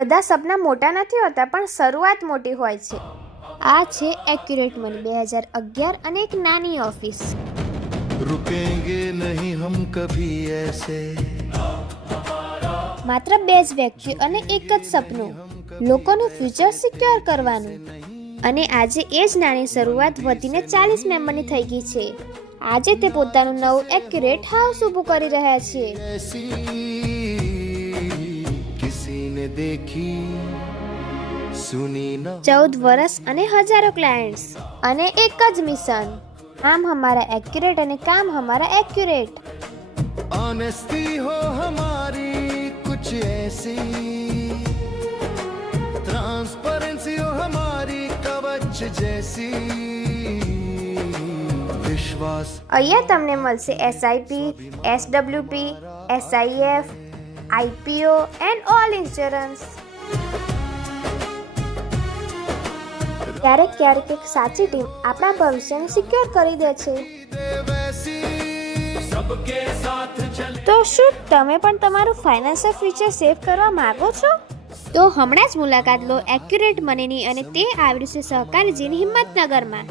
બધા સપના મોટા નથી હોતા, પણ શરૂઆત મોટી હોય છે. આ છે એક્યુરેટ મની 2011 અને એક નાની ઓફિસ. रुकेंगे नहीं हम कभी ऐसे. માત્ર 2 જ વ્યક્તિઓ અને એક જ સપનું, લોકોનું ફ્યુચર સિક્યોર કરવાનું. અને આજે એ જ નાની શરૂઆત વધીને 40 મેમ્બરની થઈ ગઈ છે. આજે તે પોતાનું નવું એક્યુરેટ હાઉસ ઊભું કરી રહ્યા છે. किसी ने देखी सुनी ना. 14 વર્ષ અને હજારો ક્લાયન્ટ્સ અને એક જ મિશન, કામ હમારા એક્યુરેટ અને કામ હમારા એક્યુરેટ. ऑनेस्टी हो हमारी कुछ ऐसी, ट्रांसपेरेंसी हो हमारी कवच जैसी, विश्वास. અહીંયા તમને મળશે SIP, SWP, SIF, IPO and all insurance. ક્યારેક ક્યારેક એક સાચી ટીમ આપણા ભવિષ્યને સિક્યોર કરી દે છે. તો શું તમે પણ તમારું ફાઇનાન્શિયલ ફ્યુચર સેવ કરવા માંગો છો? તો હમણાં જ મુલાકાત લો એક્યુરેટ મનીની, અને તે આવ્યું છે સહકારીજીની હિંમતનગરમાં.